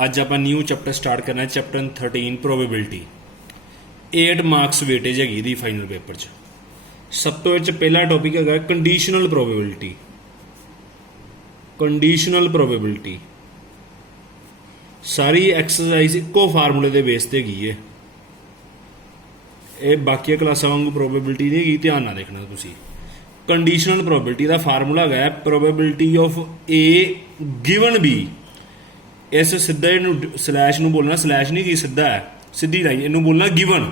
अज आप new chapter start करना, chapter 13 probability. 8 marks weightage हैगी ਇਹਦੀ फाइनल पेपर च। सब तो पहला टॉपिक है कंडीशनल प्रोबेबिलिटी। कंडीशनल प्रोबेबिलिटी सारी एक्सरसाइज इको फार्मूले के बेस ते गई है। ये बाकी क्लासां वांगू प्रोबेबिलिटी नहीं गई, ध्यान ना देखना तुसी। कंडीशनल प्रोबेबिलिटी का फार्मूला है probability of A given B. इस सीधा स्लैश नूं बोलना, स्लैश नहीं की सीधा है, सीधी लाइन, इनू बोलना गिवन।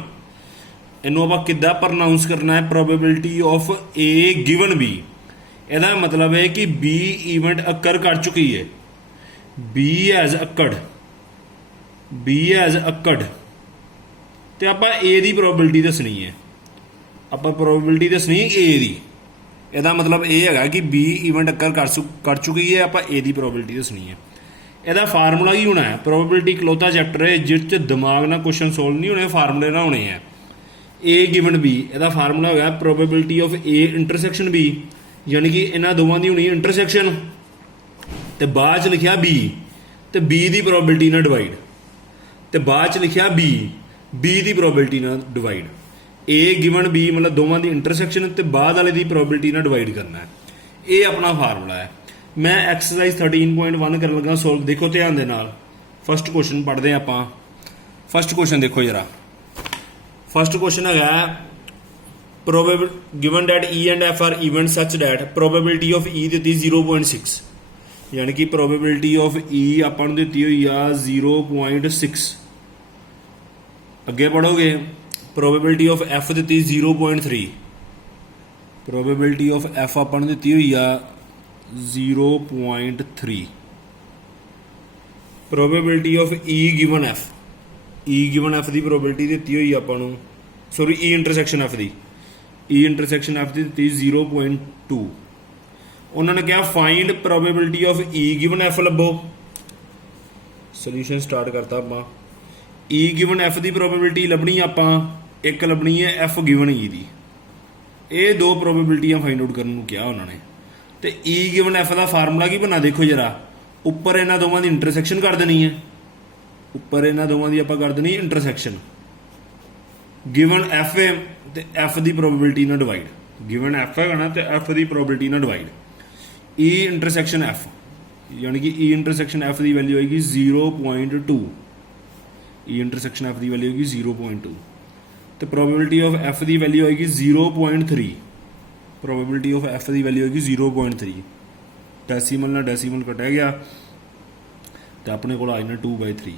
इनू आप किद्दां प्रनाउंस करना है, probability of A given B. ਇਹਦਾ मतलब है कि बी इवेंट अकर कर चुकी है। बी एज अकड़, बी एज अकड़ तो आप ए की प्रोबेबिलिटी दसनी है। आप प्रोबेबिलिटी दसनी है ए की। ਇਹਦਾ मतलब ये है कि बी इवेंट अकर कर चुकी है, आप ए की प्रोबेबिलिटी दसनी है। ਇਹਦਾ फार्मूला ही होना है। प्रोबेबिलिटी इकलौता चैप्टर है जिस दिमाग ना क्वेश्चन सोल्व नहीं होने, फार्मूले ना होने हैं। ए गिवन बी, ਇਹਦਾ फार्मूला होगा probability of A intersection B, यानी कि इन्होंने दोवां दी होनी इंटरसैक्शन, तो बाद च लिखिया बी, तो बी की प्रोबेबिलिटी ना डिवाइड, तो बाद च लिखिया बी, बी की प्रोबेबिलिटी ना डिवाइड। ए गिवन बी मतलब दोवां दी इंटरसैक्शन, तो बाद वाले की प्रोबेबिलिटी ना डिवाइड करना है। ये अपना फार्मूला है। मैं एक्सरसाइज 13.1 कर लगा सोल्व। देखो ध्यान दे नाल। फर्स्ट क्वेश्चन पढ़ते हैं आप। फर्स्ट क्वेश्चन देखो जरा। फर्स्ट क्वेश्चन है probable given that E and F are event such that probability of E दी 0.6, यानी कि प्रोबेबिलिटी ऑफ ई अपन दी हुई आ 0.6। अगे पढ़ोगे प्रोबेबिलिटी ऑफ एफ दी 0.3, प्रोबेबिलिटी ऑफ एफ अपन दी हुई आ 0.3। Probability of E given F, E given F की प्रोबेबिलिटी दी हुई अपन, सॉरी ई इंटरसैक्शन एफ की, ई इंटरसैक्शन एफ की दी 0.2। उन्होंने कहा find probability of E given F लभो। सोल्यूशन स्टार्ट करता आप। ई गिवन एफ की प्रोबेबिलिटी लभनी आप, एक लभनी है एफ गिवन ई की। ये दो प्रोबेबिलिटियां फाइंड आउट करने को कहा उन्होंने। तो ई गिवन एफ का फार्मूला की बनना देखो जरा। उपर इन्होंने दोवां की इंटरसैक्शन कर देनी है, उपर इन्होंने दोवां की आप कर देनी इंटरसैक्शन। गिवन एफ है तो एफ की प्रोबेबिलिटी ना डिवाइड, गिवन एफ है ना तो एफ की प्रोबेबिलिटी ना डिवाइड। ई इंटरसैक्शन एफ, यानी कि ई इंटरसैक्शन एफ की वैल्यू आएगी 0.2। ई इंटरसैक्शन एफ की वैल्यू आएगी 0.2। तो प्रोबेबिलिटी ऑफ एफ की वैल्यू आएगी 0.3। प्रोबेबिलिटी ऑफ एफ की वैल्यू होगी 0.3। डेसीमल ना डेसीमल कटिया गया तो अपने को आ जाना 2/3।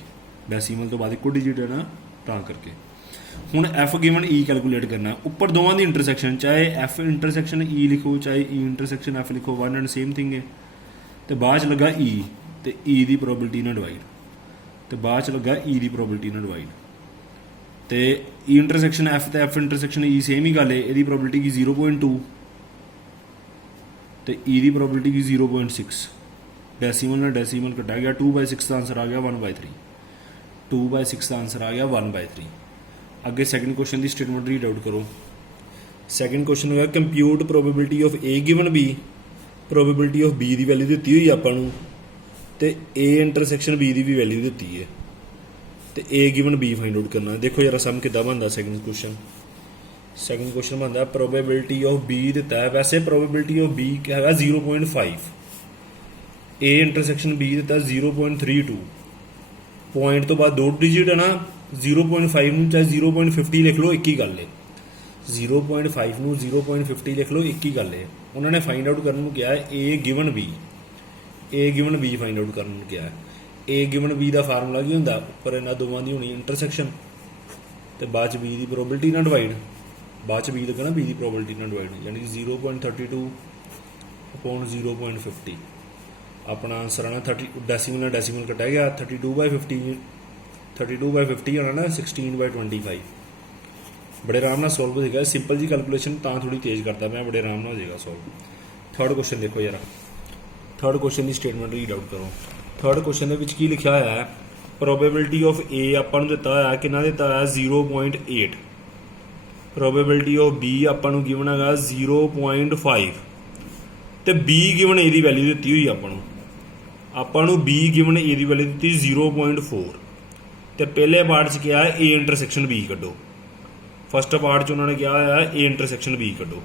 डेसीमल तो बाद एक डिजिट है ना, ता करके हुण एफ गिवन ई कैलकुलेट करना। उपर दोवां दी इंटरसैक्शन, चाहे एफ इंटरसैक्शन ई लिखो चाहे ई इंटरसैक्शन एफ लिखो, वन एंड सेम थिंग है। तो बाद लगा ई, तो ई की प्रोबेबिलिटी ना डिवाइड, तो बाद लगा ई की प्रोबेबिलिटी ना डिवाइड। तो ई इंटरसैक्शन एफ तो एफ इंटरसैक्शन ई सेम ही गल है। यदी प्रोबेबिलिटी की 0.2, तो ई की प्रोबेबिलिटी की 0.6। डेसीमल ना डेसीमल कटा गया, 2/6 का आंसर आ गया 1/3। 2/6 का आंसर आ गया 1/3। अगे सैकेंड क्वेश्चन की स्टेटमेंट रीड आउट करो। सैकेंड क्वेश्चन है compute probability of A given B. Probability of B की वैल्यू दी हुई अपन, तो ए इंटरसैक्शन बी की भी वैल्यू दी है, तो ए गिवन बी फाइंड आउट करना। देखो जरा सम कितना बनता सैकेंड क्वेश्चन। सैकेंड क्वेश्चन बनता प्रोबेबिलिटी ऑफ बी दिता है, वैसे प्रोबेबिलिटी ऑफ बी क्या है 0.5। ए इंटरसैक्शन बी दिता 0.32। पॉइंट तो बाद 2 डिजिट है ना, 0.5 में चाहे 0.50 लिख लो, एक ही गल है। 0.5 में 0.50 लिख लो, एक ही गल है। उन्होंने फाइंड आउट करने को क्या है ए गिवन बी, ए गिवन बी फाइंड आउट करने को क्या है। ए गिवन बी का फार्मूला की होंगे, उपर इन्होंने दोवां की होनी इंटरसैक्शन, तो बाद बी की प्रोबेबिलिटी ना डिवाइड, बाद बी लगना बी की प्रोबेबिलिटी ना डिवाइड, यानी कि 0.32 अपॉन 0.50। अपना आंसर आना 30। डेसीमल ना डेसीमल कटा गया, 32/50, 32/50 आना ना 16/25। बड़े आराम नाल सोल्व हो जाएगा। सिंपल जी कैलकुलेशन, ता थोड़ी तेज करता मैं, बड़े आराम नाल हो जाएगा सोल्व। थर्ड क्वेश्चन देखो जरा। थर्ड क्वेश्चन की स्टेटमेंट रीड आउट करो। थर्ड क्वेश्चन के लिखा हुआ है प्रोबेबिलिटी ऑफ ए अपन दिता है कि दिता है 0.8। प्रोबेबिलिटी ऑफ बी अपन गिवन है 0.5, तो बी गिवन ए की वैल्यू दी हुई अपन। ਆਪਾਂ ਨੂੰ B given A the value ਦਿੱਤੀ 0.4 ਤੇ ਪਹਿਲੇ ਪਾਰਟ 'ਚ ਕਿਹਾ A ਇੰਟਰਸੈਕਸ਼ਨ B ਕੱਢੋ। ਫਸਟ ਪਾਰਟ 'ਚ ਉਹਨਾਂ ਨੇ ਕਿਹਾ ਹੋਇਆ A ਇੰਟਰਸੈਕਸ਼ਨ B ਕੱਢੋ।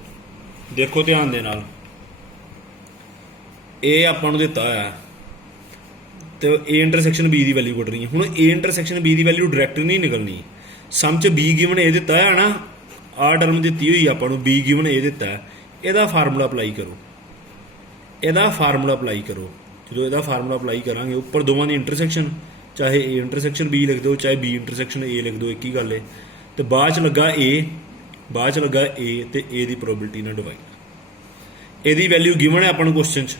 ਦੇਖੋ ਧਿਆਨ ਦੇ ਨਾਲ, ਇਹ ਆਪਾਂ ਨੂੰ ਦਿੱਤਾ ਹੋਇਆ ਤੇ A intersection B the value ਕੱਢਣੀ ਹੈ। ਹੁਣ A intersection B the value direct ਨਹੀਂ ਨਿਕਲਣੀ। ਸਮ 'ਚ B ਗਿਵਨ A ਦਿੱਤਾ ਹੈ ਨਾ, ਆਹ ਟਰਮ ਦਿੱਤੀ ਹੋਈ ਆਪਾਂ ਨੂੰ B ਗਿਵਨ A ਦਿੱਤਾ ਹੈ, ਇਹਦਾ ਫਾਰਮੂਲਾ ਅਪਲਾਈ ਕਰੋ। ਇਹਦਾ ਫਾਰਮੂਲਾ ਅਪਲਾਈ ਕਰੋ। ਜਦੋਂ ਇਹਦਾ ਫਾਰਮੂਲਾ ਅਪਲਾਈ ਕਰਾਂਗੇ, ਉੱਪਰ ਦੋਵਾਂ ਦੀ ਇੰਟਰਸੈਕਸ਼ਨ, ਚਾਹੇ A ਇੰਟਰਸੈਕਸ਼ਨ B ਲਿਖ ਦਿਓ, ਚਾਹੇ B ਇੰਟਰਸੈਕਸ਼ਨ A ਲਿਖ ਦਿਓ, ਇੱਕ ਹੀ ਗੱਲ ਹੈ। ਤੇ ਬਾਅਦ 'ਚ ਲੱਗਾ A ਤੇ A ਦੀ ਪ੍ਰੋਬੇਬਿਲਿਟੀ ਨਾਲ ਡਿਵਾਈਡ। ਇਹਦੀ ਵੈਲਿਊ ਗਿਵਨ ਹੈ ਆਪਾਂ ਨੂੰ ਕੁਐਸਚਨ 'ਚ,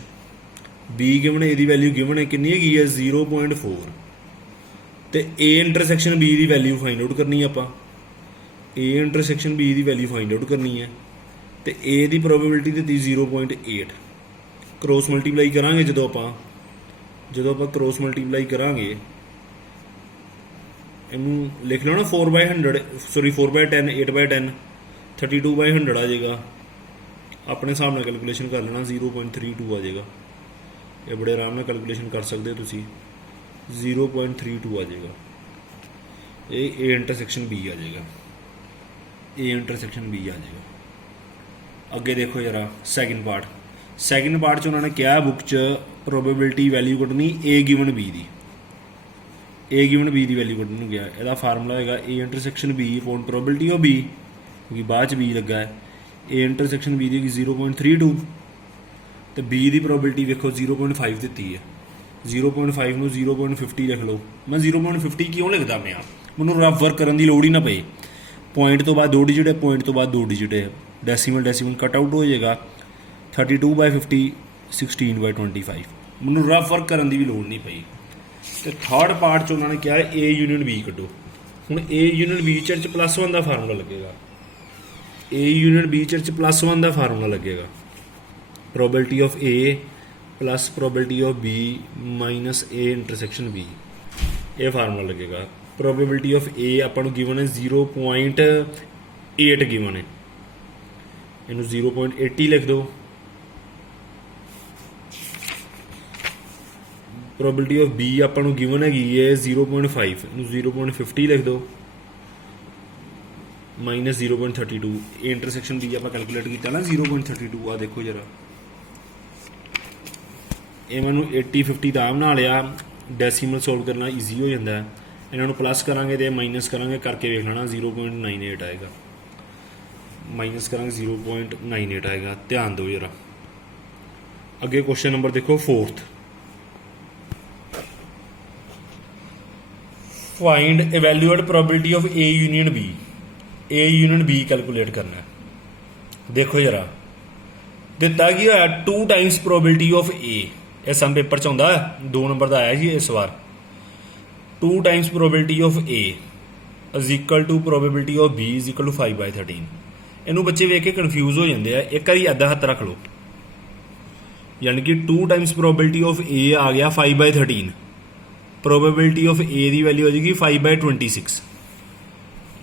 B given A the value given ਹੈ, ਕਿੰਨੀ ਹੈਗੀ ਹੈ 0.4 ਤੇ A intersection B the value find out ਕਰਨੀ ਹੈ ਆਪਾਂ। A intersection B the value find out ਕਰਨੀ ਹੈ ਤੇ A ਦੀ ਪ੍ਰੋਬੇਬਿਲਿਟੀ ਦਿੱਤੀ 0.8। ਕ੍ਰੋਸ ਮਲਟੀਪਲਾਈ ਕਰਾਂਗੇ ਜਦੋਂ ਆਪਾਂ ਕ੍ਰੋਸ ਮਲਟੀਪਲਾਈ ਕਰਾਂਗੇ, ਇਹਨੂੰ ਲਿਖ ਲਓ ਨਾ 4/10, 4/10, 8/10, 32/100 ਆ ਜਾਏਗਾ। ਆਪਣੇ ਹਿਸਾਬ ਨਾਲ ਕੈਲਕੂਲੇਸ਼ਨ ਕਰ ਲੈਣਾ, 0.32 ਆ ਜਾਏਗਾ। ਇਹ ਬੜੇ ਆਰਾਮ ਨਾਲ ਕੈਲਕੂਲੇਸ਼ਨ ਕਰ ਸਕਦੇ ਹੋ ਤੁਸੀਂ, 0.32 ਆ ਜਾਏਗਾ। ਇਹ A ਇੰਟਰਸੈਕਸ਼ਨ B ਆ ਜਾਏਗਾ, A ਇੰਟਰਸੈਕਸ਼ਨ B ਆ ਜਾਏਗਾ। ਅੱਗੇ ਦੇਖੋ ਜਰਾ ਸੈਕਿੰਡ ਪਾਰਟ 'ਚ ਉਹਨਾਂ ਨੇ ਕਿਹਾ ਬੁੱਕ 'ਚ ਪ੍ਰੋਬੇਬਿਲਿਟੀ ਵੈਲਿਊ ਕੱਢਣੀ A given B the, A given B the value ਕੱਢਣ ਨੂੰ ਗਿਆ। ਇਹਦਾ ਫਾਰਮੂਲਾ ਹੈਗਾ A intersection B upon probability of B, ਕਿਉਂਕਿ ਬਾਅਦ 'ਚ B ਲੱਗਾ ਹੈ। A ਇੰਟਰਸੈਕਸ਼ਨ B ਦੀ 0.32 ਤੇ B ਦੀ ਪ੍ਰੋਬੇਬਿਲਿਟੀ ਵੇਖੋ 0.5 ਦਿੱਤੀ ਹੈ। 0.5 ਨੂੰ 0.50 ਲਿਖ ਲਓ। ਮੈਂ 0.50 ਕਿਉਂ ਲਿਖਦਾ ਪਿਆ, ਮੈਨੂੰ ਰਫ ਵਰਕ ਕਰਨ ਦੀ ਲੋੜ ਹੀ ਨਾ ਪਏ। ਪੁਆਇੰਟ ਤੋਂ ਬਾਅਦ 2 ਡਿਜਿਟ ਹੈ, ਪੁਆਇੰਟ ਤੋਂ ਬਾਅਦ 2 ਡਿਜਿਟ ਹੈ, ਡੈਸੀਮਲ ਕੱਟ ਆਊਟ ਹੋ ਜਾਏਗਾ। 32/50, 16/25, ਮੈਨੂੰ ਰਫ ਵਰਕ ਕਰਨ ਦੀ ਵੀ ਲੋੜ ਨਹੀਂ ਪਈ। ਤੇ ਥਰਡ ਪਾਰਟ 'ਚ ਉਹਨਾਂ ਨੇ ਕਿਹਾ A ਯੂਨੀਅਨ B ਕੱਢੋ। ਹੁਣ A ਯੂਨੀਅਨ B ਚ +1 ਦਾ ਫਾਰਮੂਲਾ ਲੱਗੇਗਾ। A ਯੂਨੀਅਨ B ਚ +1 ਦਾ ਫਾਰਮੂਲਾ ਲੱਗੇਗਾ। Probability of A plus probability of B minus A intersection B, ਇਹ ਫਾਰਮੂਲਾ ਲੱਗੇਗਾ। ਪ੍ਰੋਬੇਬਿਲਿਟੀ ਆਫ A ਆਪਾਂ ਨੂੰ ਗਿਵਨ ਹੈ 0.8 ਗਿਵਨ ਹੈ, ਇਹਨੂੰ 0.80 ਲਿਖ ਦਿਓ। ਪ੍ਰੋਬੇਬਿਲਿਟੀ ਆਫ B ਆਪਾਂ ਨੂੰ ਗਿਵਨ ਹੈਗੀ ਹੈ 0.5, ਇਹਨੂੰ 0.50 ਲਿਖ ਦਿਓ ਮਾਈਨਸ 0.32। ਇਹ ਇੰਟਰਸੈਕਸ਼ਨ B ਆਪਾਂ ਕੈਲਕੂਲੇਟ ਕੀਤਾ ਨਾ 0.32, ਆ ਦੇਖੋ ਜਰਾ। ਇਹ ਮੈਨੂੰ 80-50 ਦਾ ਬਣਾ ਲਿਆ, ਡੈਸੀਮਲ ਸੋਲਵ ਕਰਨਾ ਈਜ਼ੀ ਹੋ ਜਾਂਦਾ। ਇਹਨਾਂ ਨੂੰ ਪਲੱਸ ਕਰਾਂਗੇ ਤੇ ਮਾਈਨਸ ਕਰਾਂਗੇ, ਕਰਕੇ ਵੇਖ ਲੈਣਾ 0.98 ਆਏਗਾ। ਮਾਈਨਸ ਕਰਾਂਗੇ 0.98 ਆਏਗਾ। ਧਿਆਨ ਦਿਓ ਜਰਾ। ਅੱਗੇ ਕੁਐਸਚਨ ਨੰਬਰ ਦੇਖੋ 4th, find एवैल्यूएट probability of A union B। A union B calculate करना है। देखो जरा दिता कि होया 2 टाइम्स प्रोबेबिलिटी ऑफ A, ये सम पेपर च आउंदा 2 नंबर का आया जी इस बार। 2 times probability of A is equal to probability of B is equal to 5/13। इनू बच्चे वेख के कन्फ्यूज हो जाते हैं। एक बार अद्धा हथ रख लो, यानी कि 2 टाइम्स प्रोबेबिलिटी ऑफ A आ गया 5/13। प्रोबेबिलिटी ऑफ A की वैल्यू आ जाएगी 5/26।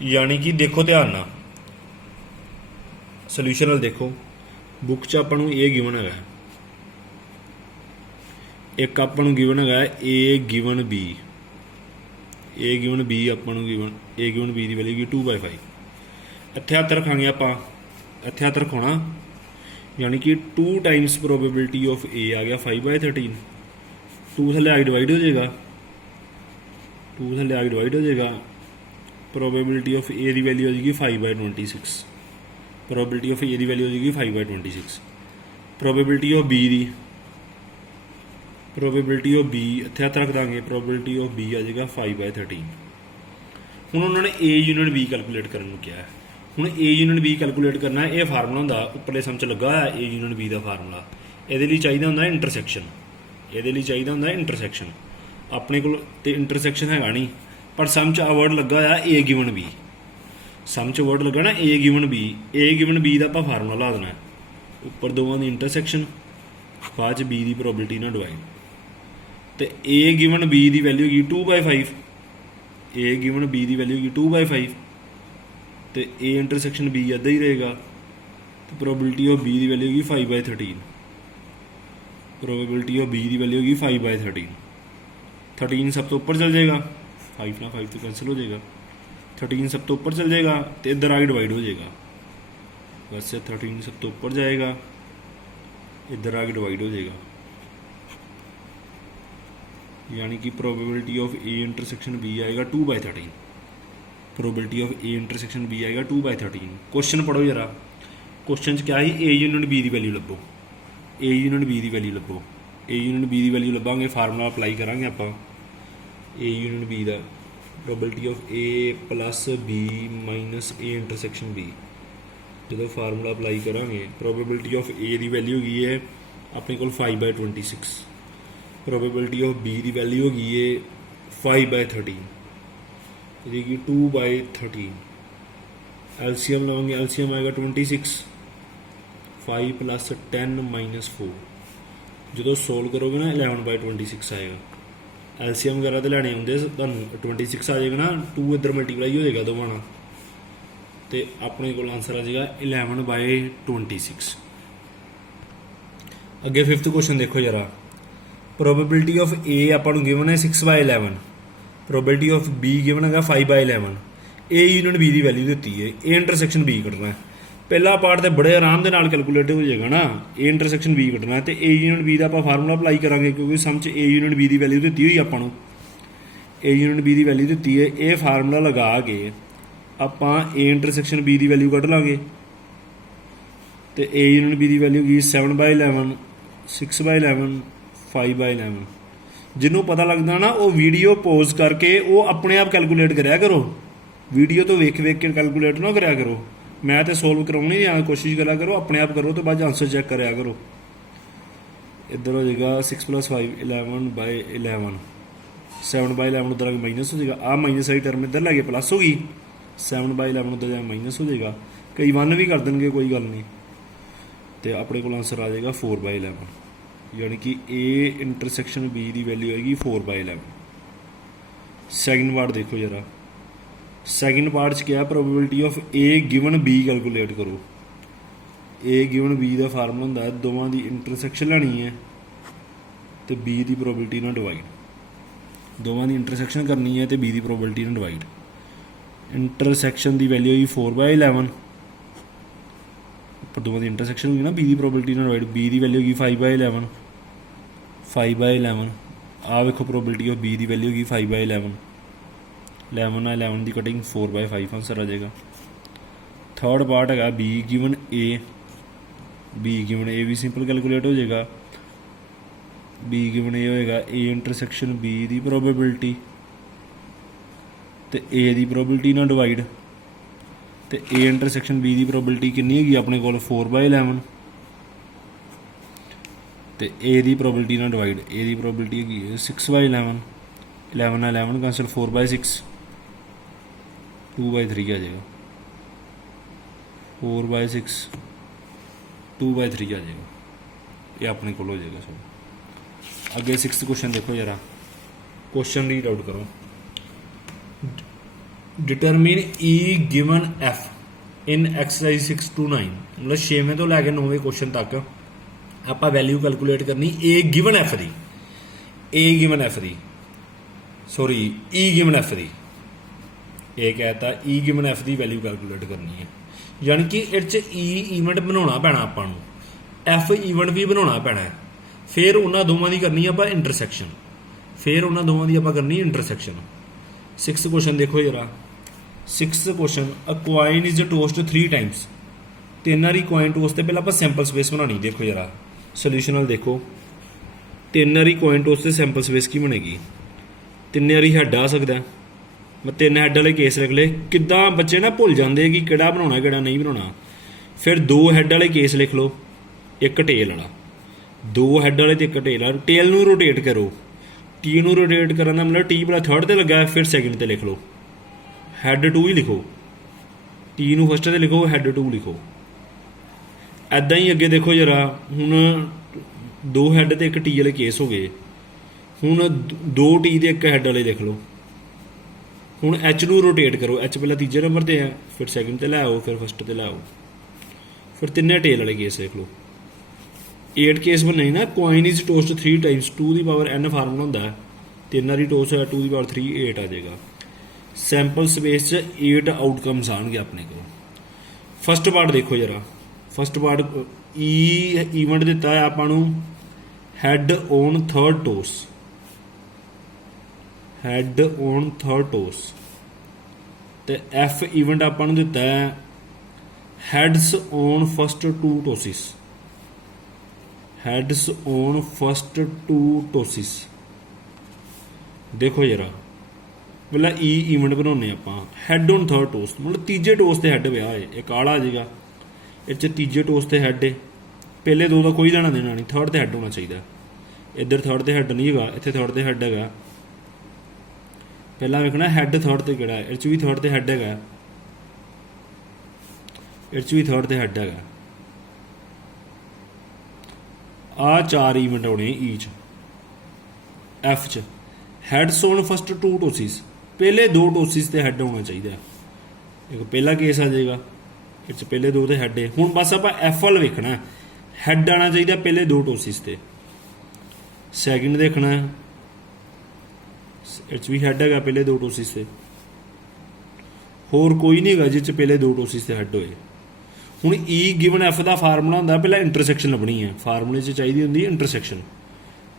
यानी कि देखो ध्यान ना सोल्यूशन वाल देखो, बुक च आपां नूं A गिवन है, एक आपां नूं गिवन है A given B। A given B आपां नूं गिवन A गिवन B की वैल्यू की 2/5। इत्थे हत्थ रखांगे आपां, इत्थे हत्थ रखाउणा, यानी कि 2 टाइम्स प्रोबेबिलिटी ऑफ A आ गया 5/13। 2 थल्ले आ डिवाइड हो जाएगा, 2 थल्ले आगे डिवाइड हो जाएगा। प्रोबेबिलिटी ऑफ A की वैल्यू हो जाएगी 5/26। प्रोबेबिलिटी ऑफ A की वैल्यू हो जाएगी 5/26। प्रोबेबिलिटी ऑफ B की, प्रोबेबिलिटी ऑफ B इत्थे हत्थ रख देंगे, प्रोबेबिलिटी ऑफ B आ जाएगा 5/13। हुण उन्होंने A यूनियन B कैलकुलेट करने को किया है। हुण A यूनियन B कैलकुलेट करना है, ये फार्मूला होंदा उपरले सम च लगा है A यूनियन B का फार्मूला। ये चाहिए होंदा इंटरसैक्शन, ये चाहिए होंदा इंटरसैक्शन। अपने को इंटरसैक्शन है नहीं, पर सम च वर्ड लगा होया A गिवन B। सम च वर्ड लगा ना A given B। A given B का आप फार्मूला ला देना है, उपर दोवां दी इंटरसैक्शन, बाद B की प्रोबेबिलिटी ना डिवाइड। तो A गिवन B की वैल्यू होगी 2/5। A गिवन B की वैल्यू होगी 2/5 तो A इंटरसैक्शन B अद्धा ही रहेगा। तो प्रोबेबिलिटी ऑफ B की वैल्यू होगी 5/13। प्रोबेबिलिटी ऑफ बी की वैल्यू होगी 5/13। 13 सब तो ऊपर चल जाएगा, 5 ना 5 तो कैंसिल हो जाएगा, 13 सब तो ऊपर चल जाएगा तो इधर आगे डिवाइड हो जाएगा। वैसे 13 सब तो ऊपर जाएगा, इधर आगे डिवाइड हो जाएगा, यानी कि probability of A intersection B आएगा 2/13। Probability of A intersection B आएगा 2/13। क्वेश्चन पढ़ो जरा, क्वेश्चन क्या ही ए यूनिट बी की वैल्यू लभो, ए यूनिट बी की वैल्यू लभो। ए यूनिट बी की वैल्यू लभांगे, फार्मूला अप्लाई करांगे आप ए यूनिट बी का, probability of A plus B minus A intersection B. जो फार्मूला अप्लाई करांगे, प्रोबेबिलिटी ऑफ ए की वैल्यू होगी है अपने को 5/26, प्रोबेबिलिटी ऑफ बी की वैल्यू होगी है 5/13, ये 2/13। एलसीएम लवेंगे, एलसीएम आएगा 26, 5 + 10 - 4। जो सोल्व करोगे ना 11/26 आएगा। एलसीएम वगैरह तो लैने होंगे तुम 26 आ जाएगा ना, 2 इधर मल्टीप्लाई हो जाएगा दोवां नाल, तो अपने को आंसर आ जाएगा 11/26। अगे 5th क्वेश्चन देखो जरा, प्रोबेबिलिटी ऑफ ए आपां नूं गिवन है 6/11, प्रोबेबिलिटी ऑफ बी गिवन है 5/11। ए यूनिट बी की वैल्यू दी है, ए इंटरसेक्शन बी कटना है। पहला पार्ट तो बड़े आराम के नाल कैलकुलेट हो जाएगा ना, ए इंटरसेक्शन बी कटना है, तो ए यूनिट बी का आप फार्मूला अप्लाई करांगे, क्योंकि सम च ए यूनिट बी की वैल्यू दी हुई आपां नूं, ए यूनिट बी की वैल्यू दी है। ये फार्मूला लगा के ਆਪਾਂ ए इंटरसेक्शन बी की वैल्यू कढ़ लाँगे, तो ए यूनिट बी की वैल्यू होगी 7/11, 6/11, 5/11। जिन्हों पता लगता ना वो वीडियो पॉज करके वो अपने आप कैलकुलेट कराया करो, वीडियो तो वेख के कैलकुलेट ना कराया करो। मैं तो सोल्व करवाने की कोशिश करा करो, अपने आप करो तो बाद आंसर चैक कराया करो। इधर हो जाएगा 6 + 5 11/11, 7/11 उधर आगे माइनस हो जाएगा, आ माइनस वाली टर्म इधर लगे प्लस होगी, 7/11 उधर जाए माइनस हो जाएगा, कई 1 भी कर देंगे कोई गल नहीं, तो अपने को आंसर आ जाएगा 4/11, यानी कि ए इंटरसेक्शन बी की वैल्यू आएगी 4/11। सैकेंड पार्ट देखो जरा, सैकेंड पार्ट क्या है, probability of A given B calculate करो। ए गिवन बी का फार्मूला होंदा है दोवां दी इंटरसेक्शन लैनी है तो बी की प्रोबेबिलिटी नाल डिवाइड, दोवां दी इंटरसेक्शन करनी है तो बी की प्रोबेबिलिटी नाल डिवाइड। इंटरसेक्शन की वैल्यू होगी 4/11, पर दोवां दी इंटरसेक्शन होगी ना बी की प्रोबेबिलिटी नाल डिवाइड, बी की वैल्यू होगी 5/11, 5/11। आ वेखो प्रोबेबिलिटी ऑफ बी की वैल्यू होगी 5/11, 11 की कटिंग 4/5 आंसर आ जाएगा। थर्ड पार्ट है B given A, B given A भी सिंपल कैलकुलेट हो जाएगा, बी गिवन ए होएगा ए इंटरसेक्शन बी की प्रोबेबिलिटी तो ए की प्रोबेबिलिटी ना डिवाइड, तो ए इंटरसेक्शन बी की प्रोबेबिलिटी कितनी होगी अपने को 4/11, तो ए की प्रोबेबिलिटी ना डिवाइड, ए की प्रोबेबिलिटी होगी 6/11, 11 कैंसिल, 4/6, 2/3 आ जाएगा, 4/6, 2/3 आ जाएगा, ये अपने को हो जाएगा सब। अगे 6th क्वेश्चन देखो जरा, क्वेश्चन रीड आउट करो। Determine E given F in exercise 6 to 9, मतलब 6वें तो लैके 9वें क्वेश्चन तक आप वैल्यू कैलकुलेट करनी ए गिवन एफ की, ए गिवन एफ की, सॉरी ई गिवन एफ की, ये कहता ई गिवन एफ की वैल्यू कैलकुलेट करनी है, यानी कि इस ई ईवेंट बनाना पैना आपां नूं, एफ ईवेंट भी बनाना पैना है, फिर उन्होंने दोवां की करनी आप इंटरसैक्शन, फिर उन्होंने दोवां की आप करनी इंटरसैक्शन। 6th क्वेश्चन देखो जरा, 6th question, a coin is toast 3 times, 3 बारी कॉइन टोस्ट से पहले आप सैंपल स्पेस बनानी। देखो जरा सोल्यूशन देखो, 3 बारी कॉइन टोस्ट से सैंपल स्पेस की बनेगी, 3 बारी हैड आ सकता है, मैं 3 हैड वाले केस लिख ले, किदा बच्चे ना भुल जाते कि किहड़ा बनाना किहड़ा नहीं बनाना। फिर 2 हैड वाले केस लिख लो, एक टेल वाला, 2 हैड वाले तो एक टेल वाला, टेल नूं रोटेट करो, टी नूं रोटेट करने का मतलब टी भला थर्ड ते लगा, फिर सैकेंड ते लिख लो, हैड 2 ही लिखो, टी नूं फस्ट ते लिखो, हैड 2 लिखो। ऐदा ही अगे देखो जरा, हुण 2 हैड ते एक टी वाले केस हो गए, हुण 2 टी ते एक हैड वाले लिख लो। हुण एच नूं रोटेट करो, एच पहले तीजे नंबर ते है, फिर सैकेंड ते लै आओ, फिर फस्ट ते लै आओ, फिर 3 टेल वाले केस लिख लो। 8 केस बनने ना coin is toast 3 times 2 the power n formula ਹੁੰਦਾ ਹੈ 3 ਵਾਰੀ ਟੋਸ ਹੋਇਆ 2 ਦੀ ਪਾਵਰ 3 8 ਆ ਜਾਏਗਾ ਸੈਂਪਲ ਸਪੇਸ 'ਚ 8 ਆਊਟਕਮਸ ਆਣਗੇ ਆਪਣੇ ਕੋਲ ਫਸਟ ਪਾਰਟ ਦੇਖੋ ਜਰਾ ਫਸਟ ਪਾਰਟ ਈਵੈਂਟ ਦਿੱਤਾ ਹੈ ਆਪਾਂ ਨੂੰ head on third toss head on third toss ਤੇ ਐਫ ਈਵੈਂਟ ਆਪਾਂ ਨੂੰ ਦਿੱਤਾ ਹੈ heads on first 2 tosses heads on first 2 tosses ਦੇਖੋ ਜਰਾ ਪਹਿਲਾਂ ਈਵੈਂਟ ਬਣਾਉਂਦੇ ਆਪਾਂ ਹੈਡ ਔਨ ਥਰਡ ਟੋਸ ਮਤਲਬ ਤੀਜੇ ਟੋਸ ਤੇ ਹੈਡ ਪਿਆ ਹੈ ਇਹ ਕਾਲਾ ਆ ਜਾਏਗਾ ਇਹ 'ਚ ਤੀਜੇ ਟੋਸ ਤੇ ਹੈਡ ਹੈ ਪਹਿਲੇ ਦੋ ਦਾ ਕੋਈ ਲੈਣਾ ਦੇਣਾ ਨਹੀਂ ਥਰਡ ਤੇ ਹੈਡ ਹੋਣਾ ਚਾਹੀਦਾ ਇੱਧਰ ਥਰਡ ਤੇ ਹੈਡ ਨਹੀਂ ਹੈਗਾ ਇੱਥੇ ਥਰਡ ਤੇ ਹੈਡ ਹੈਗਾ ਪਹਿਲਾਂ ਵੇਖਣਾ ਹੈਡ ਥਰਡ ਤੇ ਕਿਹੜਾ ਹੈ ਇਹ 'ਚ ਵੀ ਥਰਡ ਤੇ ਹੈਡ ਹੈਗਾ ਇਹ 'ਚ ਵੀ ਥਰਡ ਤੇ ਹੈਡ ਹੈਗਾ ਆ 4 ਈਵੈਂਟ ਆਉਣੇ ਈ 'ਚ ਐਫ 'ਚ ਹੈਡਸ ਔਨ ਫਸਟ 2 ਟੋਸਿਸ ਪਹਿਲੇ 2 ਟੋਸਿਸ ਤੇ ਹੈਡ ਹੋਣਾ ਚਾਹੀਦਾ ਇੱਕ ਪਹਿਲਾ ਕੇਸ ਆ ਜਾਏਗਾ ਇਹ 'ਚ ਪਹਿਲੇ 2 ਤੇ ਹੈਡ ਹੈ ਹੁਣ ਬਸ ਆਪਾਂ ਐਫ ਵੱਲ ਵੇਖਣਾ ਹੈਡ ਆਉਣਾ ਚਾਹੀਦਾ ਪਹਿਲੇ 2 ਟੋਸਿਸ ਤੇ ਸੈਕਿੰਡ ਦੇਖਣਾ ਇਹ 'ਚ ਵੀ ਹੈਡ ਹੈਗਾ ਪਹਿਲੇ 2 ਟੋਸਿਸ ਤੇ ਹੋਰ ਕੋਈ ਨਹੀਂ ਹੈਗਾ ਜਿਸ 'ਚ ਪਹਿਲੇ 2 ਟੋਸਿਸ ਤੇ ਹੈਡ ਹੋਏ ਹੁਣ ਈ ਗਿਵਨ ਐਫ ਦਾ ਫਾਰਮੂਲਾ ਹੁੰਦਾ ਪਹਿਲਾਂ ਇੰਟਰਸੈਕਸ਼ਨ ਲੱਭਣੀ ਹੈ ਫਾਰਮੂਲੇ 'ਚ ਚਾਹੀਦੀ ਹੁੰਦੀ ਇੰਟਰਸੈਕਸ਼ਨ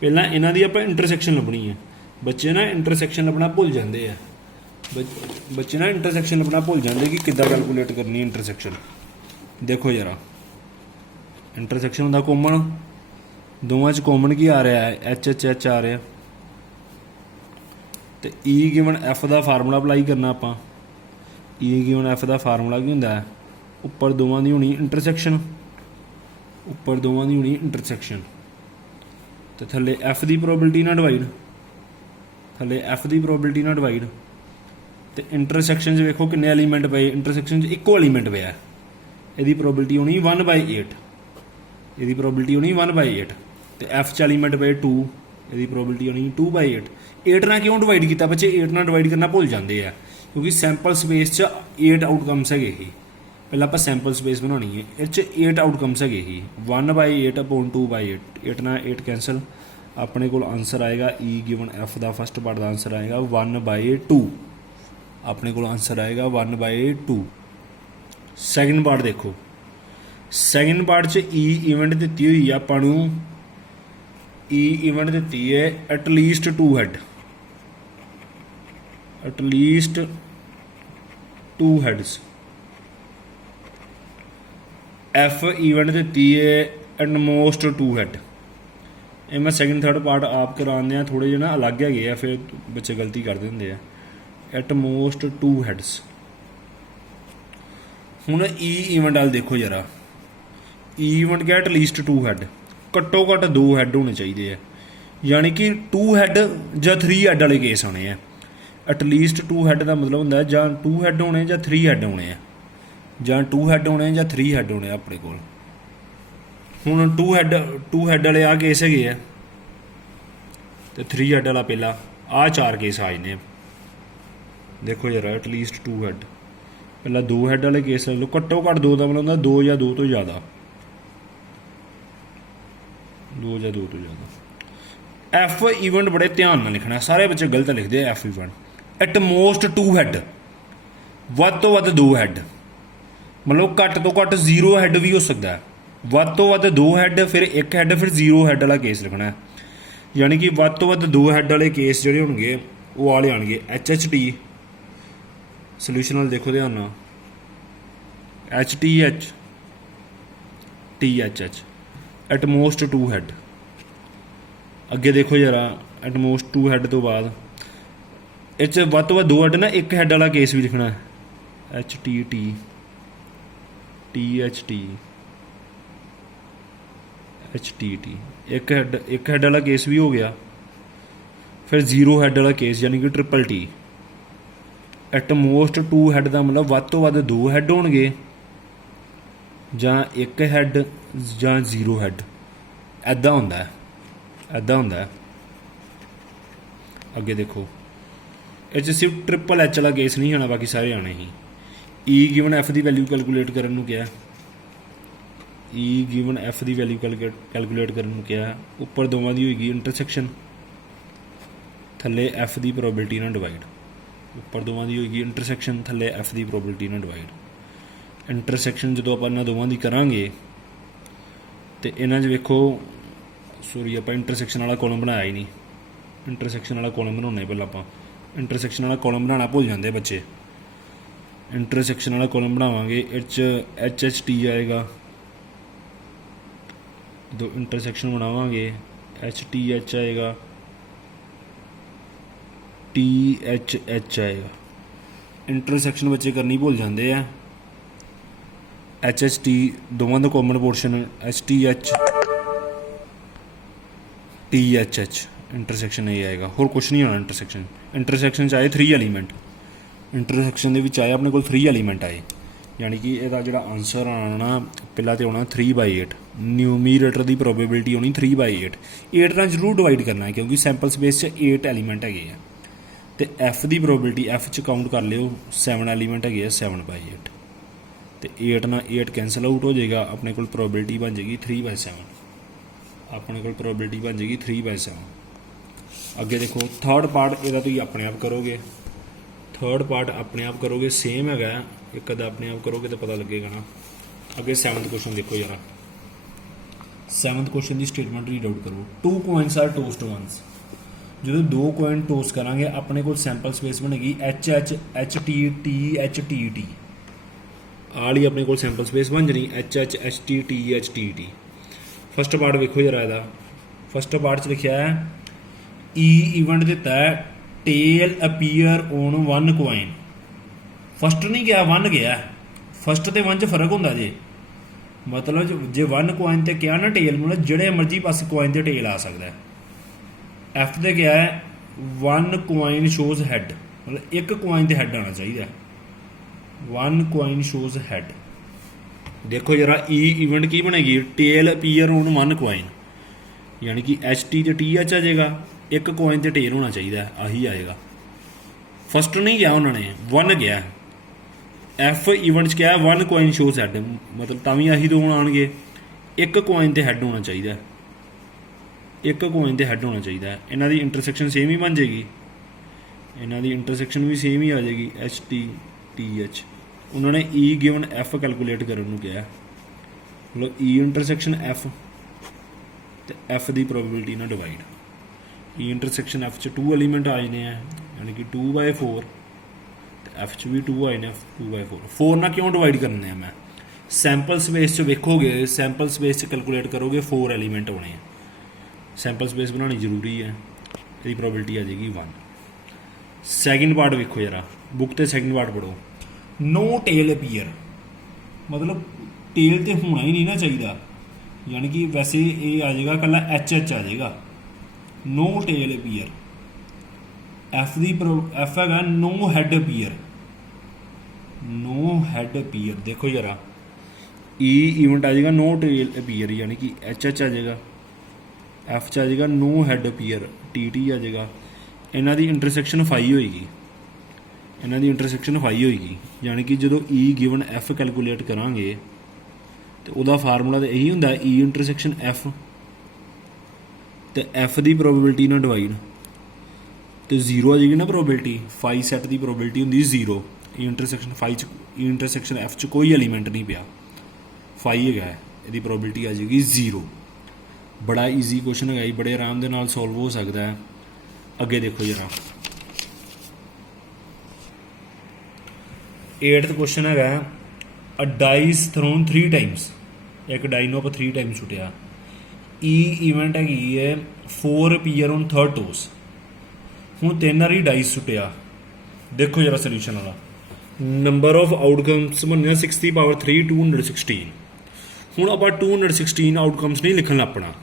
ਪਹਿਲਾਂ ਇਹਨਾਂ ਦੀ ਆਪਾਂ ਇੰਟਰਸੈਕਸ਼ਨ ਲੱਭਣੀ ਹੈ ਬੱਚੇ ਨਾ ਇੰਟਰਸੈਕਸ਼ਨ ਲੱਭਣਾ ਭੁੱਲ ਜਾਂਦੇ ਆ ਬੱਚੇ ਨਾ ਇੰਟਰਸੈਕਸ਼ਨ ਲੱਭਣਾ ਭੁੱਲ ਜਾਂਦੇ ਕਿ ਕਿੱਦਾਂ ਕੈਲਕੂਲੇਟ ਕਰਨੀ ਹੈ ਇੰਟਰਸੈਕਸ਼ਨ ਦੇਖੋ ਜਰਾ ਇੰਟਰਸੈਕਸ਼ਨ ਹੁੰਦਾ ਕਾਮਨ ਦੋਵਾਂ 'ਚ ਕਾਮਨ ਕੀ ਆ ਰਿਹਾ ਹੈ ਐਚ ਆ ਰਿਹਾ ਤੇ ਈ ਗਿਵਨ ਐਫ ਦਾ ਫਾਰਮੂਲਾ ਅਪਲਾਈ ਕਰਨਾ ਆਪਾਂ ਈ ਗਿਵਨ ਐਫ ਦਾ ਫਾਰਮੂਲਾ ਕੀ ਹੁੰਦਾ ਹੈ ਉੱਪਰ ਦੋਵਾਂ ਦੀ ਹੋਣੀ ਇੰਟਰਸੈਕਸ਼ਨ ਉੱਪਰ ਦੋਵਾਂ ਦੀ ਹੋਣੀ ਇੰਟਰਸੈਕਸ਼ਨ ਤੇ ਥੱਲੇ ਐਫ ਦੀ ਪ੍ਰੋਬੇਬਿਲਿਟੀ ਨਾਲ ਡਿਵਾਈਡ ਥੱਲੇ ਐਫ ਦੀ ਪ੍ਰੋਬੇਬਿਲਿਟੀ ਨਾਲ ਡਿਵਾਈਡ ਤੇ ਇੰਟਰਸੈਕਸ਼ਨ 'ਚ ਵੇਖੋ ਕਿੰਨੇ ਐਲੀਮੈਂਟ ਪਏ ਇੰਟਰਸੈਕਸ਼ਨ 'ਚ ਇੱਕੋ ਐਲੀਮੈਂਟ ਪਿਆ ਇਹਦੀ ਪ੍ਰੋਬੇਬਿਲਿਟੀ ਹੋਣੀ 1/8 ਇਹਦੀ ਪ੍ਰੋਬੇਬਿਲਿਟੀ ਹੋਣੀ 1/8 ਤੇ ਐਫ 'ਚ ਐਲੀਮੈਂਟ ਪਏ 2 ਇਹਦੀ ਪ੍ਰੋਬੇਬਿਲਿਟੀ ਹੋਣੀ 2/8 8 ਨਾਲ ਕਿਉਂ ਡਿਵਾਈਡ ਕੀਤਾ ਬੱਚੇ 8 ਨਾਲ ਡਿਵਾਈਡ ਕਰਨਾ ਭੁੱਲ ਜਾਂਦੇ ਆ ਕਿਉਂਕਿ ਸੈਂਪਲ ਸਪੇਸ 'ਚ 8 ਆਊਟਕਮਸ ਹੈਗੇ ਹੀ ਪਹਿਲਾਂ ਆਪਾਂ ਸੈਂਪਲ ਸਪੇਸ ਬਣਾਉਣੀ ਹੈ ਇਹ 'ਚ 8 ਆਊਟਕਮਸ ਹੈਗੇ ਹੀ 1/8 ਅਪੋਨ 2/8 8 ਨਾਲ 8 ਕੈਂਸਲ ਆਪਣੇ ਕੋਲ ਆਨਸਰ ਆਏਗਾ ਈ ਗਿਵਨ ਐਫ ਦਾ ਫਸਟ ਪਾਰਟ ਦਾ ਆਨਸਰ ਆਏਗਾ 1/2 ਆਪਣੇ ਕੋਲ ਆਨਸਰ ਆਏਗਾ 1/2 ਸੈਕਿੰਡ ਪਾਰਟ ਦੇਖੋ ਸੈਕਿੰਡ ਪਾਰਟ 'ਚ ਈ ਇਵੈਂਟ ਦਿੱਤੀ ਹੋਈ ਆ ਆਪਾਂ ਨੂੰ ਈ ਇਵੈਂਟ ਦਿੱਤੀ ਹੈ at least 2 head at least 2 heads F event ਦਿੱਤੀ ਹੈ ਐਟਮੋਸਟ 2 ਹੈਡ ਇਹ ਮੈਂ ਸੈਕਿੰਡ ਥਰਡ ਪਾਰਟ ਆਪ ਕਰਾਉਂਦੇ ਆ ਥੋੜੇ ਜਿਹੇ ਨਾ ਅਲੱਗ ਹੈਗੇ ਆ ਫਿਰ ਬੱਚੇ ਗਲਤੀ ਕਰ ਦਿੰਦੇ ਆ ਐਟਮੋਸਟ 2 ਹੈਡਸ ਹੁਣ ਈ ਇਵੈਂਟ ਵਾਲ ਦੇਖੋ ਜਰਾ ਈ ਇਵੈਂਟ ਕਿਹਾ ਐਟਲੀਸਟ 2 ਹੈਡ ਘੱਟੋ ਘੱਟ 2 ਹੈਡ ਹੋਣੇ ਚਾਹੀਦੇ ਆ ਯਾਨੀ ਕਿ 2 ਹੈਡ ਜਾਂ 3 ਹੈਡ ਵਾਲੇ ਕੇਸ ਆਉਣੇ ਆ ਐਟਲੀਸਟ 2 ਹੈਡ ਦਾ ਮਤਲਬ ਹੁੰਦਾ ਜਾਂ 2 ਹੈਡ ਹੋਣੇ ਜਾਂ 3 ਹੈਡ ਹੋਣੇ ਆ ਜਾਂ 2 ਹੈਡ ਹੋਣੇ ਜਾਂ 3 ਹੈਡ ਹੋਣੇ ਆਪਣੇ ਕੋਲ ਹੁਣ 2 ਹੈਡ ਵਾਲੇ ਆ ਕੇਸ ਹੈਗੇ ਆ ਤੇ 3 ਹੈਡ ਵਾਲਾ ਪਹਿਲਾ ਆ 4 ਕੇਸ ਆਏ ਨੇ ਦੇਖੋ ਜਰਾ ਐਟਲੀਸਟ 2 ਹੈਡ ਪਹਿਲਾਂ 2 ਹੈਡ ਵਾਲੇ ਕੇਸ ਲੈ ਲਓ ਘੱਟੋ ਘੱਟ 2 ਦਾ ਮਤਲਬ ਹੁੰਦਾ 2 ਜਾਂ 2 ਤੋਂ ਜ਼ਿਆਦਾ 2 ਜਾਂ 2 ਤੋਂ ਜ਼ਿਆਦਾ ਐਫ ਇਵੈਂਟ ਬੜੇ ਧਿਆਨ ਨਾਲ ਲਿਖਣਾ ਸਾਰੇ ਬੱਚੇ ਗਲਤ ਲਿਖਦੇ ਆ F event at most 2 head ਵੱਧ ਤੋਂ ਵੱਧ 2 ਹੈਡ ਮਤਲਬ ਘੱਟ ਤੋਂ ਘੱਟ 0 ਹੈਡ ਵੀ ਹੋ ਸਕਦਾ ਵੱਧ ਤੋਂ ਵੱਧ 2 ਹੈਡ ਫਿਰ 1 ਹੈਡ ਫਿਰ 0 ਹੈਡ ਵਾਲਾ ਕੇਸ ਲਿਖਣਾ ਯਾਨੀ ਕਿ ਵੱਧ ਤੋਂ ਵੱਧ 2 ਹੈਡ ਵਾਲੇ ਕੇਸ ਜਿਹੜੇ ਹੋਣਗੇ ਉਹ ਵਾਲੇ ਆਣਗੇ ਐਚ ਟੀ ਸੋਲੂਸ਼ਨ ਨਾਲ ਦੇਖੋ ਧਿਆਨ ਨਾਲ H T H at most 2 head ਅੱਗੇ ਦੇਖੋ ਜਰਾ ਐਟ ਮੋਸਟ 2 ਹੈਡ ਤੋਂ ਬਾਅਦ ਇਹ 'ਚ ਵੱਧ ਤੋਂ ਵੱਧ 2 ਹੈਡ ਨਾ 1 ਹੈਡ ਵਾਲਾ ਕੇਸ ਵੀ ਲਿਖਣਾ ਐਚ ਟੀ ਐਚ ਟੀ ਇੱਕ ਹੈਡ ਵਾਲਾ ਕੇਸ ਵੀ ਹੋ ਗਿਆ ਫਿਰ 0 ਹੈਡ ਵਾਲਾ ਕੇਸ ਯਾਨੀ ਕਿ triple T at most 2 head ਦਾ ਮਤਲਬ ਵੱਧ ਤੋਂ ਵੱਧ 2 ਹੈਡ ਹੋਣਗੇ ਜਾਂ 1 ਹੈਡ ਜਾਂ 0 ਹੈਡ ਐਦਾਂ ਹੁੰਦਾ ਅੱਗੇ ਦੇਖੋ ਇਹ 'ਚ ਸਿਰਫ ਟ੍ਰਿਪਲ ਐਚ ਵਾਲਾ ਕੇਸ ਨਹੀਂ ਆਉਣਾ ਬਾਕੀ ਸਾਰੇ ਆਉਣੇ ਹੀ ਈ ਗਿਵਨ ਐਫ ਦੀ ਵੈਲਿਊ ਕੈਲਕੂਲੇਟ ਕਰਨ ਨੂੰ ਕਿਹਾ ई गिवन एफ की वैल्यू कैलकुलेट करने को क्या है। उपर दोवां दी होएगी इंटरसैक्शन, थले एफ की प्रोबेबिलिटी ना डिवाइड। उपर दोवां दी होएगी इंटरसैक्शन, थले एफ की प्रोबेबिलिटी ना डिवाइड। इंटरसैक्शन जो आप इन्हां दोवां दी करांगे तो इन्हां 'च वेखो, सॉरी आप इंटरसैक्शन वाला कॉलम बनाया ही नहीं। इंटरसैक्शन वाला कॉलम बनाने पहले आप इंटरसैक्शन वाला कॉलम बनाना भुल जाते बच्चे। इंटरसैक्शन वाला कॉलम बनावांगे, एच एच टी आएगा। जो इंटरसैक्शन बनावांगे एच टी एच आएगा, टी एच एच आएगा। इंटरसैक्शन बच्चे करनी भुल जाते हैं। एच एच टी दोवां दा common portion, H T H T H H intersection ये आएगा, होर कुछ नहीं होना। इंटरसैक्शन आए 3 एलीमेंट, इंटरसैक्शन के आए अपने को 3 एलीमेंट आए, यानी कि यदा जो आंसर आना पहला तो आना 3/8। न्यूमीरेटर की प्रोबेबिलिटी होनी 3/8। 8 नाल जरूर डिवाइड करना है क्योंकि सैंपल स्पेस 8 एलीमेंट है। तो एफ की प्रोबेबिलिटी एफ च काउंट कर लियो 7 एलीमेंट है 7/8। तो 8 ना 8 कैंसल आउट हो जाएगा, अपने को प्रोबेबिलिटी बन जाएगी 3/7। अपने को प्रोबेबिलिटी बन जाएगी 3/7। अगे देखो थर्ड पार्ट यदा तुम अपने आप करोगे, थर्ड पार्ट अपने आप करोगे सेम है, एक अदा अपने आप करोगे तो पता लगेगा ना। अगे 7th क्वेश्चन देखो जरा, 7th क्वेश्चन की स्टेटमेंट रीड आउट करो। 2 coins आर टोस्ट वंस। जो 2 coin टोस्ट करांगे अपने को सैंपल स्पेस बनेगी H H H T T H T T. आली अपने को सैंपल स्पेस बन जानी H H H T T H T T. First part वेखो जरा इहदा। फस्ट पार्ट च लिखा है ई इवेंट दिता है tail appear on 1 coin। First नहीं गया 1 गया, फस्ट तो 1 च फर्क होंदा जे। मतलब जे 1 coin ते क्या ना टेल, मतलब जिहड़े मर्जी पासे coin ते टेल आ सकता है। एफ ते क्या है 1 coin शोज हैड, मतलब एक coin ते हैड आना चाहिए। 1 coin शोज हैड। देखो जरा ई इवेंट की बनेगी टेल अपीयर ऑन 1 coin, यानी कि एच टी तो टी एच आ जाएगा, एक coin ते टेल होना चाहिए, आही आएगा। फस्ट नहीं गया उन्होंने 1 गया। एफ इवेंट क्या है 1 coin शोज हैड, मतलब तभी आही दो आएंगे, एक coin ते हैड होना चाहिए, एक coin ते हैड होना चाहिए। इन्हों की इंटरसैक्शन सेम ही बन जाएगी, इन्हों की इंटरसैक्शन भी सेम ही आ जाएगी एच टी टी एच। उन्होंने ई गिवन एफ कैलकुलेट करने को कहा, मतलब ई इंटरसैक्शन एफ तो एफ की प्रोबेबिलिटी ना डिवाइड। ई इंटरसैक्शन एफ च 2 एलीमेंट आ जाने हैं, यानी कि 2/4। तो एफ च भी 2 आए ने 2/4। 4 ना क्यों डिवाइड करने हैं मैं, सैंपल स्पेस च वेखोगे, सैंपल स्पेस च कैलकुलेट करोगे 4 एलीमेंट होने हैं। सैंपल स्पेस बनानी जरूरी है, यदी प्रोबेबिलिटी आ जाएगी 1। सैकेंड पार्ट वेखो जरा, बुक तो सैकेंड पार्ट पढ़ो। नो टेल अपीयर, मतलब टेल तो होना ही नहीं ना चाहिए, यानी कि वैसे ये आ जाएगा कला एच एच आ जाएगा। No tail appear. एफ दी एफ है no head appear, no head appear. देखो जरा ई इवेंट आ जाएगा नो टेल अपीयर, यानी कि एच एच आ जाएगा। एफ च आ जाएगा no head appear, T T आ जाएगा। इन्हों की इंटरसैक्शन 5 होएगी, इन्हों की इंटरसैक्शन 5 होएगी, यानी कि जो ई गिवन एफ कैलकुलेट करांगे तो वह फार्मूला तो यही होंगे ई इंटरसैक्शन एफ तो एफ की प्रोबेबिलिटी ना डिवाइड तो 0 आ जाएगी ना प्रोबेबिलिटी। 5 सैट की प्रोबेबिलिटी होंगी 0। ई इंटरसैक्शन 5 च ई इंटरसैक्शन एफ च कोई एलीमेंट नहीं पिया, 5 है, यदी प्रोबेबिलिटी आ जाएगी 0। बड़ा ईजी क्वेश्चन है, बड़े आराम के नाल सॉल्व हो सकता है। अगे देखो जरा 8th क्वेश्चन है अ डाइस थ्रोन 3 टाइम्स। एक डाई नूं आपां 3 टाइम्स सुटिया। ई इवेंट है 4 अपीयर ऑन 3rd टॉस। हुण 3 वारी डाइस सुटिया। देखो जरा सोल्यूशन वाला नंबर ऑफ आउटकम्स बनने 6³ 216। हुण आपां 216 आउटकम्स नहीं लिखना, अपना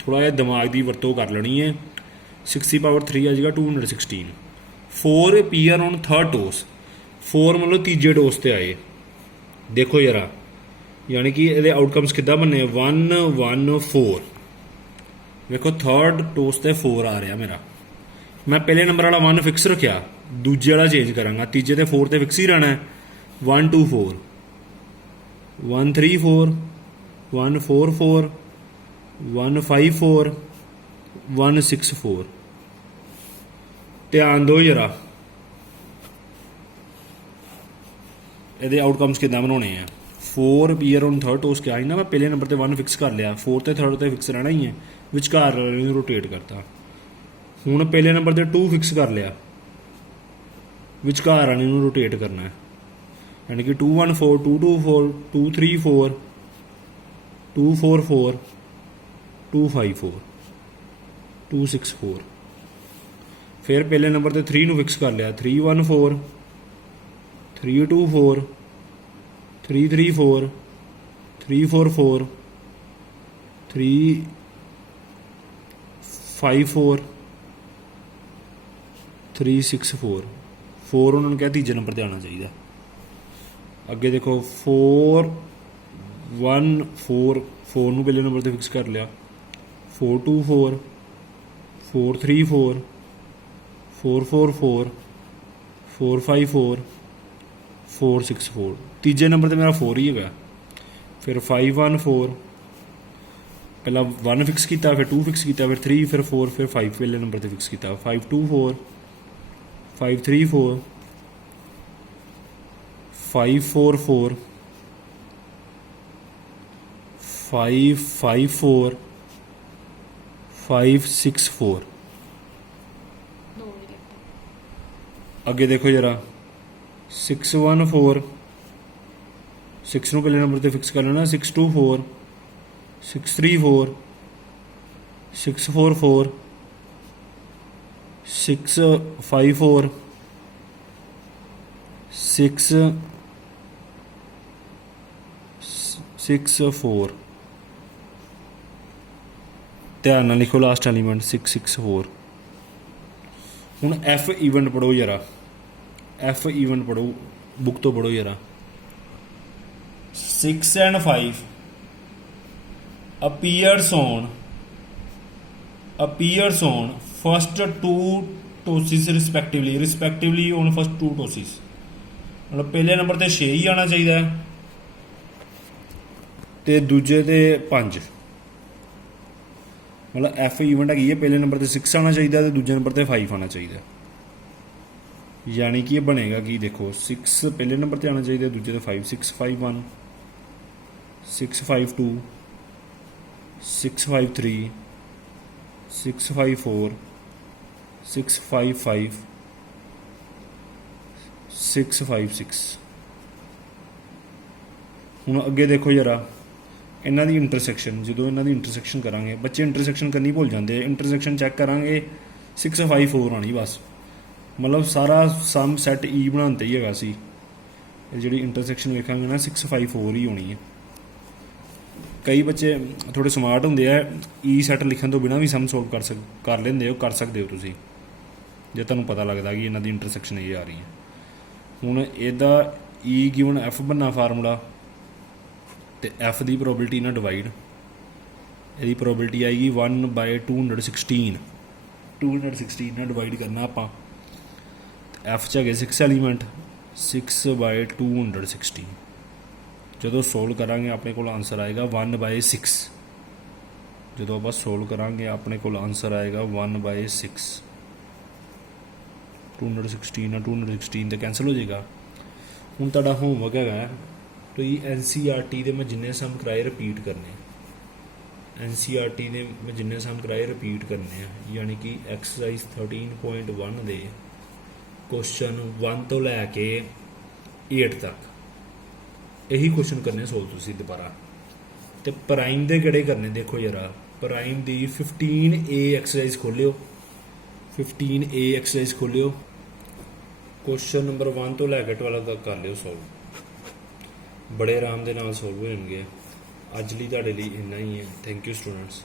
थोड़ा जिहा दिमाग की वरतों कर लेनी है। 6³ आ जाएगा 216। 4 अपीयर ऑन 3rd टॉस, 4 मतलब तीजे टॉस से आए। देखो जरा यानी कि ये आउटकम्स किद्दां बनने 1 1 4। देखो 3rd टॉस से 4 आ रहा मेरा, मैं पहले नंबर वाला 1 फिक्स रखा, दूजे वाला चेंज करांगा, तीजे ते 4 तो फिक्स ही रहना है। 1 2 4 1 3 4 144 154 164। ਧਿਆਨ ਦਿਓ ਜਰਾ ਇਹਦੇ ਆਊਟਕਮਸ ਕਿੱਦਾਂ ਬਣਾਉਣੇ ਆ। 4 ਪੀਅਰ ਔਨ ਥਰਡ ਟੋਸ ਕਿਹਾ ਸੀ ਨਾ, ਮੈਂ ਪਹਿਲੇ ਨੰਬਰ ਤੇ 1 ਫਿਕਸ ਕਰ ਲਿਆ, 4 ਤੇ ਥਰਡ ਤੇ ਫਿਕਸ ਰਹਿਣਾ ਹੀ ਹੈ, ਵਿਚਕਾਰ ਨੂੰ ਰੋਟੇਟ ਕਰਤਾ। ਹੁਣ ਪਹਿਲੇ ਨੰਬਰ ਤੇ 2 ਫਿਕਸ ਕਰ ਲਿਆ, ਵਿਚਕਾਰ ਵਾਲੇ ਨੂੰ ਰੋਟੇਟ ਕਰਨਾ ਹੈ, यानी कि 214 224 234 244 254 264। फिर पहले नंबर ते 3 फिक्स कर लिया, 314 324 334 344 354 364। 4 उन्होंने कहा तीजे नंबर पर आना चाहिए। अगे देखो 4 1 4 4 ਨੂੰ ਪਹਿਲੇ ਨੰਬਰ ਤੇ ਫਿਕਸ ਕਰ ਲਿਆ, 424 434 444 454 464। ਤੀਜੇ ਨੰਬਰ ਤੇ ਮੇਰਾ 4 ਹੀ ਹੈਗਾ। ਫਿਰ 514 ਪਹਿਲਾਂ 1 ਫਿਕਸ ਕੀਤਾ, ਫਿਰ 2 ਫਿਕਸ ਕੀਤਾ, ਫਿਰ 3 ਫਿਰ 4 ਫਿਰ 5 ਪਹਿਲੇ ਨੰਬਰ ਤੇ ਫਿਕਸ ਕੀਤਾ, 524 534 544 554 564। ਅੱਗੇ ਦੇਖੋ ਜਰਾ 614 6 ਨੂੰ ਪਹਿਲੇ ਨੰਬਰ ਤੇ ਫਿਕਸ ਕਰ ਲੈਣਾ, 624 634 644 654 664। ਧਿਆਨ ਨਾਲ ਲਿਖੋ ਲਾਸਟ ਐਲੀਮੈਂਟ 664। ਹੁਣ ਐਫ ਈਵੈਂਟ ਪੜੋ ਜਰਾ, ਐਫ ਈਵੈਂਟ ਪੜੋ, बुक तो पढ़ो जरा। 6 and 5 appears on first 2 tosses respectively on first 2 tosses. मतलब पहले नंबर ते 6 ही आना चाहिए ते दूजे ते 5। मतलब एफ ईवेंट है, पहले नंबर ते 6 आना चाहिए तो दूजे नंबर ते 5 आना चाहिए। यानी कि ये बनेगा कि देखो 6 पहले नंबर ते आना चाहिए, दूजे ते 5, 651 652 653 654 655 656। ਹੁਣ ਅੱਗੇ ਦੇਖੋ ਜਰਾ ਇਹਨਾਂ ਦੀ ਇੰਟਰਸੈਕਸ਼ਨ, ਜਦੋਂ ਇਹਨਾਂ ਦੀ ਇੰਟਰਸੈਕਸ਼ਨ ਕਰਾਂਗੇ, ਬੱਚੇ ਇੰਟਰਸੈਕਸ਼ਨ ਕਰਨੀ ਭੁੱਲ ਜਾਂਦੇ, ਇੰਟਰਸੈਕਸ਼ਨ ਚੈੱਕ ਕਰਾਂਗੇ 654 ਆਣੀ ਬਸ। मतलब सारा सम सैट ई बनाते ही है सी, जी इंटरसैक्शन वेखांगे ना 654 ही होनी है। कई बच्चे थोड़े स्मार्ट होंगे है, ई सैट लिखन तो बिना भी सम सोल्व कर लेंगे हो, कर सकते हो तुसी, जे तुहानूं पता लगता कि इन्हां दी इंटरसैक्शन ये आ रही है। हुण इहदा ई गिवन एफ बनना फार्मूला, तो एफ की प्रोबेबिलिटी ना डिवाइड, यही प्रोबेबिलिटी आएगी 1/216 216 ना डिवाइड करना आपां। एफ च है 6 एलीमेंट, 6/216। जो सोल्व करांगे अपने को आंसर आएगा 1/6। जो आप सोल्व करांगे अपने को आंसर आएगा 1/6। 216 ना 216 तो कैंसल हो जाएगा। हुण तुहाडा होमवर्क है तो NCERT के मैं जिन्ने सम कराए रिपीट करने, NCERT के मैं जिन्ने सम कराए रिपीट करने, यानी कि एक्सरसाइज 13.1 दे क्वेश्चन 1 तो लैके 8 तक यही क्वेश्चन करने सोल्व तुसीं दोबारा। तो प्राइम दे किहड़े करने देखो जरा, प्राइम दी 15A एक्सरसाइज खोलियो, 15A एक्सरसाइज खोलियो, क्वेश्चन नंबर 1 तो लैके 12 तक कर लियो सोल्व, बड़े आराम दे नाल सोल्व हो जाएंगे। अज लई तुहाडे लई इन्ना ही है। Thank you students.